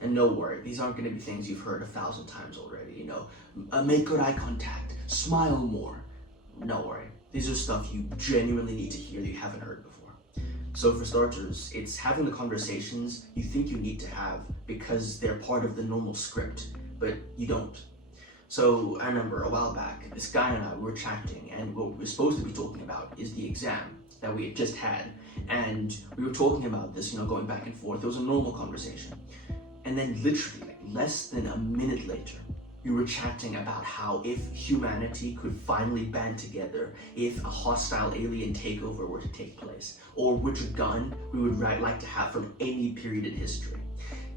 And no worry, these aren't going to be things you've heard 1,000 times already, make good eye contact, smile more. No worry, these are stuff you genuinely need to hear that you haven't heard before. So for starters, it's having the conversations you think you need to have because they're part of the normal script, but you don't. So I remember a while back, this guy and I were chatting, and what we were supposed to be talking about is the exam that we had just had. And we were talking about this, going back and forth. It was a normal conversation. And then literally, like less than a minute later, we were chatting about how if humanity could finally band together, if a hostile alien takeover were to take place, or which gun we would like to have from any period in history.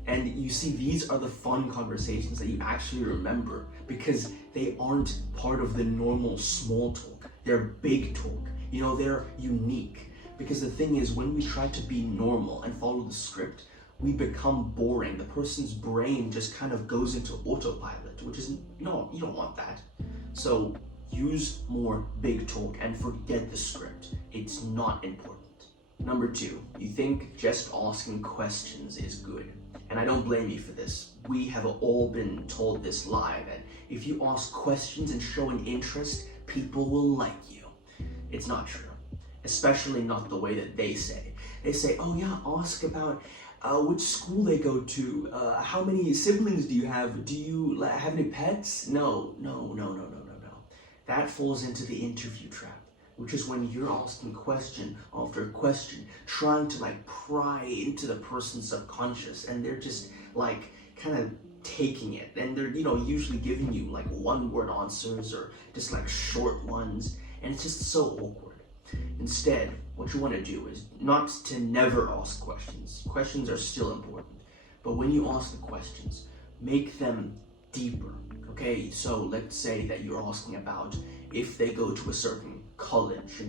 And you see, these are the fun conversations that you actually remember because they aren't part of the normal small talk. They're big talk. They're unique. Because the thing is, when we try to be normal and follow the script, we become boring. The person's brain just kind of goes into autopilot, which is, no, you don't want that. So use more big talk and forget the script. It's not important. Number 2, you think just asking questions is good. And I don't blame you for this. We have all been told this lie that if you ask questions and show an interest, people will like you. It's not true. Especially not the way that they say. They say, oh yeah, ask about which school they go to, how many siblings do you have, do you have any pets? No. That falls into the interview trap, which is when you're asking question after question, trying to pry into the person's subconscious, and they're just kind of taking it, and they're usually giving you one-word answers or just short ones, and it's just so awkward. Instead, what you want to do is not to never ask questions. Questions are still important, but when you ask the questions, make them deeper. Okay, so let's say that you're asking about if they go to a certain college,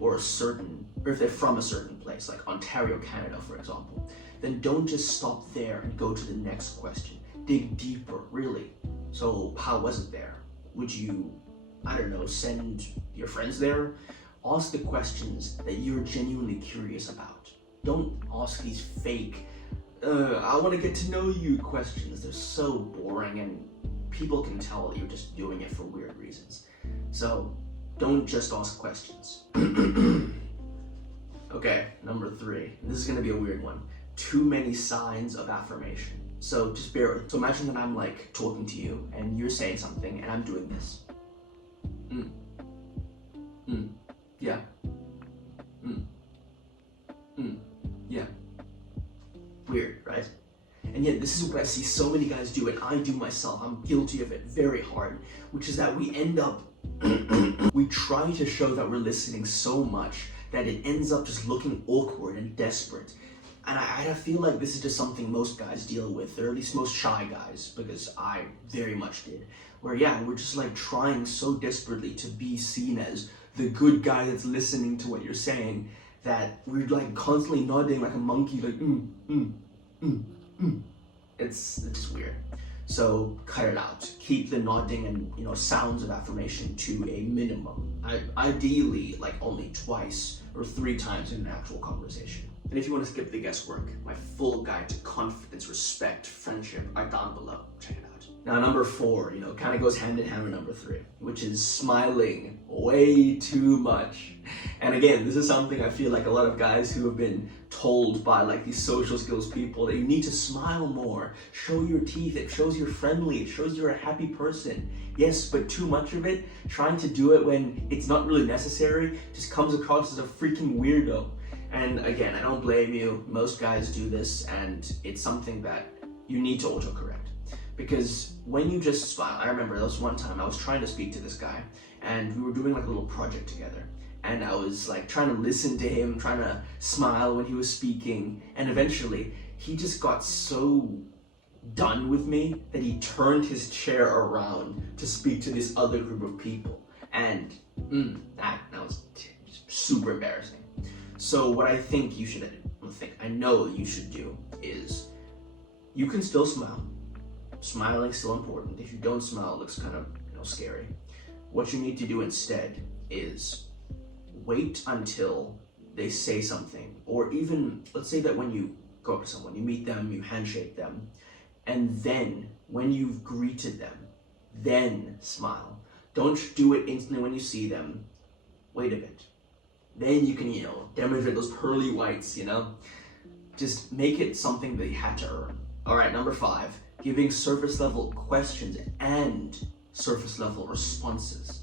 or if they're from a certain place, like Ontario, Canada, for example. Then don't just stop there and go to the next question. Dig deeper, really. So how was it there? Would you, send your friends there? Ask the questions that you're genuinely curious about. Don't ask these fake, I want to get to know you questions. They're so boring and people can tell that you're just doing it for weird reasons. So don't just ask questions. Okay, number 3. This is going to be a weird one. Too many signs of affirmation. So just bear with me. So imagine that I'm talking to you and you're saying something and I'm doing this. Yeah. Yeah. Weird, right? And yet this is what I see so many guys do, and I do myself. I'm guilty of it very hard, which is that we end up, we try to show that we're listening so much that it ends up just looking awkward and desperate. And I feel like this is just something most guys deal with, or at least most shy guys, because I very much did. Where we're just trying so desperately to be seen as the good guy that's listening to what you're saying, that we're constantly nodding like a monkey, It's just weird. So cut it out. Keep the nodding and sounds of affirmation to a minimum. Ideally only twice or 3 times in an actual conversation. And if you want to skip the guesswork, my full guide to confidence, respect, friendship are down below. Check it out. Now number 4, kind of goes hand in hand with number 3, which is smiling way too much. And again, this is something I feel like a lot of guys who have been told by these social skills people that you need to smile more, show your teeth, it shows you're friendly, it shows you're a happy person. Yes, but too much of it, trying to do it when it's not really necessary, just comes across as a freaking weirdo. And again, I don't blame you, most guys do this, and it's something that you need to autocorrect. Because when you just smile, I remember there was one time I was trying to speak to this guy, and we were doing a little project together. And I was trying to listen to him, trying to smile when he was speaking, and eventually he just got so done with me that he turned his chair around to speak to this other group of people. And that was super embarrassing. So what I think you should I know you should do is, you can still smile. Smiling is still important. If you don't smile, it looks kind of scary. What you need to do instead is wait until they say something, or even let's say that when you go up to someone, you meet them, you handshake them, And then, when you've greeted them, then smile. Don't do it instantly when you see them. Wait a bit. Then you can, demonstrate those pearly whites, Just make it something that you had to earn. All right, number 5, giving surface level questions and surface level responses.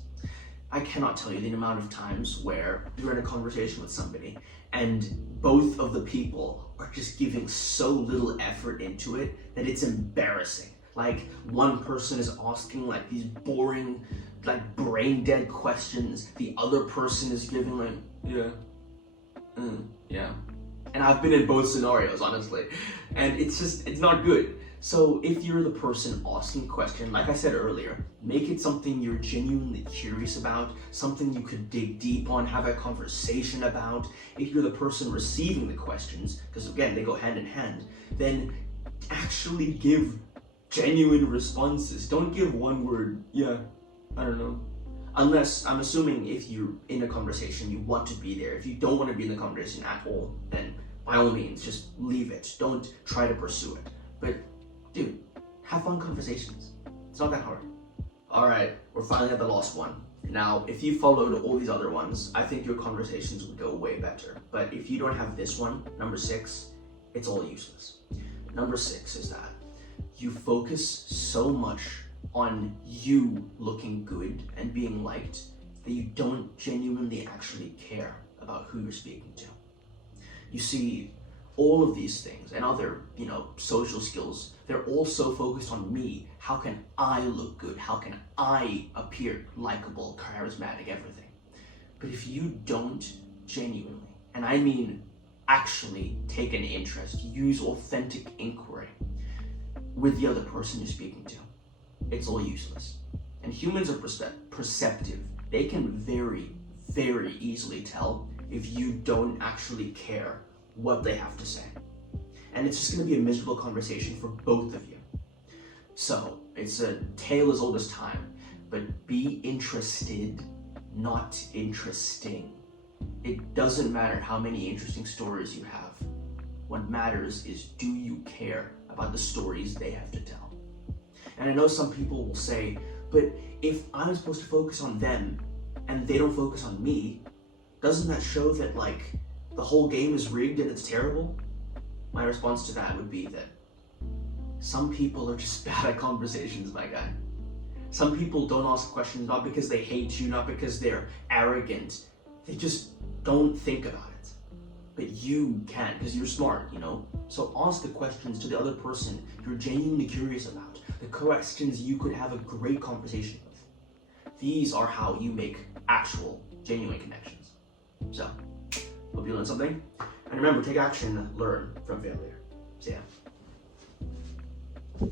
I cannot tell you the amount of times where you're in a conversation with somebody and both of the people are just giving so little effort into it that it's embarrassing. Like, one person is asking like these boring, like brain dead questions. The other person is giving like, yeah. And I've been in both scenarios, honestly. And it's not good. So if you're the person asking a question, like I said earlier, make it something you're genuinely curious about, something you could dig deep on, have a conversation about. If you're the person receiving the questions, because again, they go hand in hand, then actually give genuine responses. Don't give one word, I don't know. Unless, I'm assuming if you're in a conversation, you want to be there. If you don't want to be in the conversation at all, then by all means, just leave it. Don't try to pursue it. But dude, have fun conversations. It's not that hard. All right, we're finally at the last one. Now, if you followed all these other ones, I think your conversations would go way better. But if you don't have this one, number 6, it's all useless. Number 6 is that you focus so much on you looking good and being liked that you don't genuinely actually care about who you're speaking to. You see, all of these things and other, social skills, they're all so focused on me. How can I look good? How can I appear likable, charismatic, everything? But if you don't genuinely, and I mean actually take an interest, use authentic inquiry with the other person you're speaking to, it's all useless. And humans are perceptive. They can very, very easily tell if you don't actually care what they have to say. And it's just going to be a miserable conversation for both of you. So it's a tale as old as time, but be interested, not interesting. It doesn't matter how many interesting stories you have. What matters is, do you care about the stories they have to tell? And I know some people will say, but if I'm supposed to focus on them and they don't focus on me, doesn't that show that the whole game is rigged and it's terrible? My response to that would be that some people are just bad at conversations, my guy. Some people don't ask questions not because they hate you, not because they're arrogant. They just don't think about it. But you can, because you're smart, So ask the questions to the other person you're genuinely curious about. The questions you could have a great conversation with. These are how you make actual, genuine connections. So, hope you learned something. And remember, take action, learn from failure. See ya.